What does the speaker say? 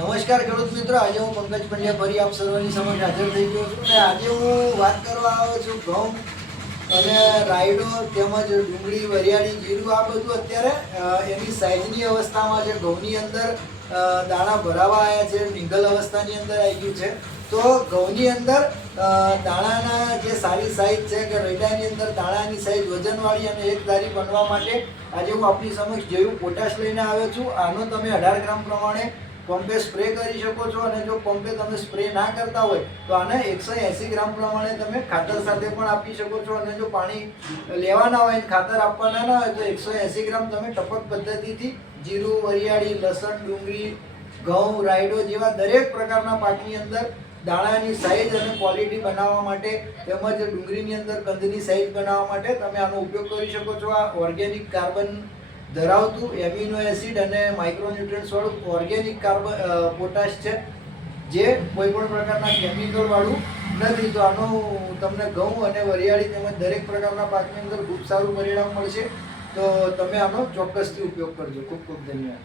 નમસ્કાર ખેડૂત મિત્રો, આજે હું પંકજ પંડ્યા ફરી આપ સર્વની સમક્ષ હાજર થઈ ગયો છું. અને આજે હું વાત કરવા આવ્યો છું ઘઉં અને રાયડો તેમજ ડુંગળી, વરિયાળી, જીરું આ બધું અત્યારે એની સાઈઝની અવસ્થામાં છે. ઘઉંની અંદર દાણા ભરાવા આવ્યા છે, નિંગલ અવસ્થાની અંદર આવી ગયું છે. તો ઘઉંની અંદર દાણાના જે સારી સાઈઝ છે કે રેડાની અંદર દાણાની સાઈઝ વજનવાળી અને એક ધારી બનવા માટે આજે હું આપની સમક્ષ જેવું પોટાશ લઈને આવ્યો છું. આનો તમે 18 ગ્રામ પ્રમાણે પંપે સ્પ્રે કરી શકો છો. અને જો પંપે તમે સ્પ્રે ના કરતા હોય તો આને 180 ગ્રામ પ્રમાણે તમે ખાતર સાથે પણ આપી શકો છો. અને જો પાણી લેવાના હોય ખાતર આપવાના ના હોય તો 180 ગ્રામ તમે ટપક પદ્ધતિથી જીરું, વરિયાળી, લસણ, ડુંગળી, ઘઉં, રાયડો જેવા દરેક પ્રકારના પાકની અંદર દાણાની સાઈઝ અને ક્વોલિટી બનાવવા માટે તેમજ ડુંગળીની અંદર કંદની સાઈઝ બનાવવા માટે તમે આનો ઉપયોગ કરી શકો છો. આ ઓર્ગેનિક કાર્બન ધરાવતું એમિનો એસિડ અને માઇક્રોન્યુટ્રન્ટ્સ વાળું ઓર્ગેનિક પોટાશ છે, જે કોઈ પણ પ્રકારના કેમિકલ વાળું નથી. તો આનો તમને ઘઉં અને વરિયાળી તેમજ દરેક પ્રકારના પાકની અંદર ખૂબ સારું પરિણામ મળશે. તો તમે આનો ચોક્કસથી ઉપયોગ કરજો. ખૂબ ખૂબ ધન્યવાદ.